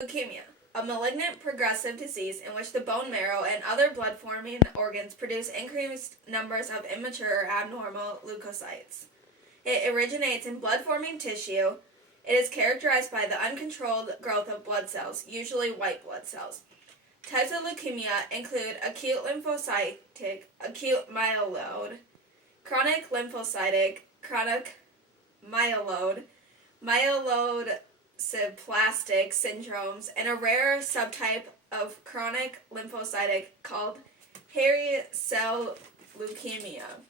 Leukemia, a malignant progressive disease in which the bone marrow and other blood-forming organs produce increased numbers of immature or abnormal leukocytes. It originates in blood-forming tissue. It is characterized by the uncontrolled growth of blood cells, usually white blood cells. Types of leukemia include acute lymphocytic, acute myeloid, chronic lymphocytic, chronic myeloid, myelodysplastic syndromes, and a rare subtype of chronic lymphocytic called hairy cell leukemia.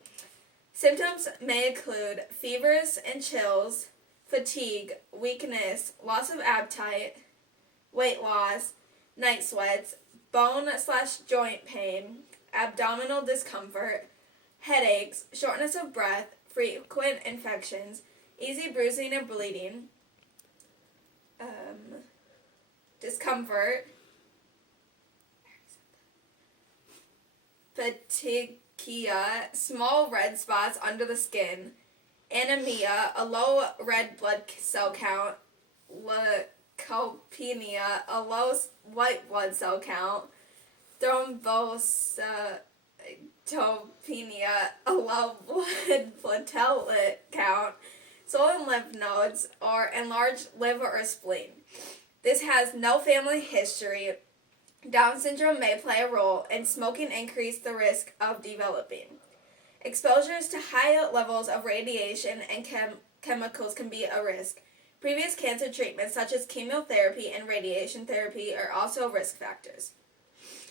Symptoms may include fevers and chills, fatigue, weakness, loss of appetite, weight loss, night sweats, bone/joint pain, abdominal discomfort, headaches, shortness of breath, frequent infections, easy bruising and bleeding, discomfort, petechia, small red spots under the skin, anemia, a low red blood cell count, leukopenia, a low white blood cell count, thrombocytopenia, a low blood platelet count, swollen lymph nodes, or enlarged liver or spleen. This has no family history. Down syndrome may play a role, and smoking increases the risk of developing. Exposures to high levels of radiation and chemicals can be a risk. Previous cancer treatments such as chemotherapy and radiation therapy are also risk factors.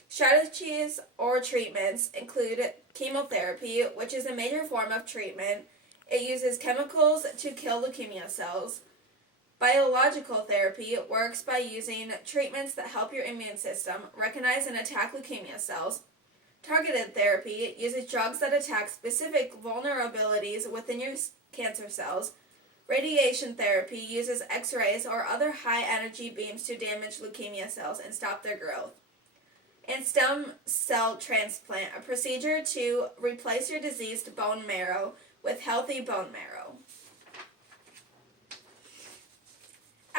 Strategies or treatments include chemotherapy, which is a major form of treatment. It uses chemicals to kill leukemia cells. Biological therapy works by using treatments that help your immune system recognize and attack leukemia cells. Targeted therapy uses drugs that attack specific vulnerabilities within your cancer cells. Radiation therapy uses X-rays or other high-energy beams to damage leukemia cells and stop their growth. And stem cell transplant, a procedure to replace your diseased bone marrow with healthy bone marrow.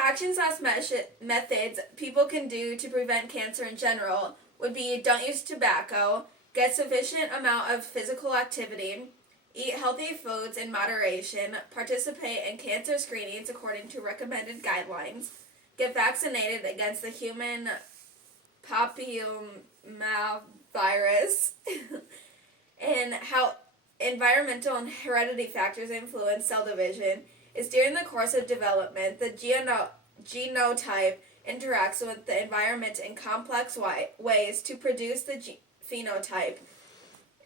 Actions/methods people can do to prevent cancer in general would be don't use tobacco, get sufficient amount of physical activity, eat healthy foods in moderation, participate in cancer screenings according to recommended guidelines, get vaccinated against the human papillomavirus, and how environmental and heredity factors influence cell division is during the course of development, the genotype interacts with the environment in complex ways to produce the phenotype.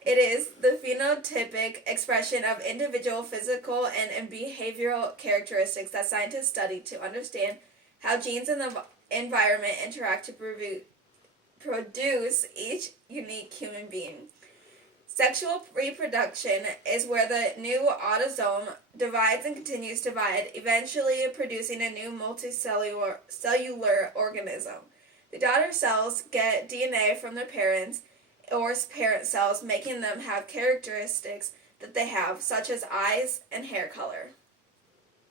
It is the phenotypic expression of individual physical and behavioral characteristics that scientists study to understand how genes in the environment interact to produce each unique human being. Sexual reproduction is where the new autosome divides and continues to divide, eventually producing a new multicellular organism. The daughter cells get DNA from their parents or parent cells, making them have characteristics that they have, such as eyes and hair color.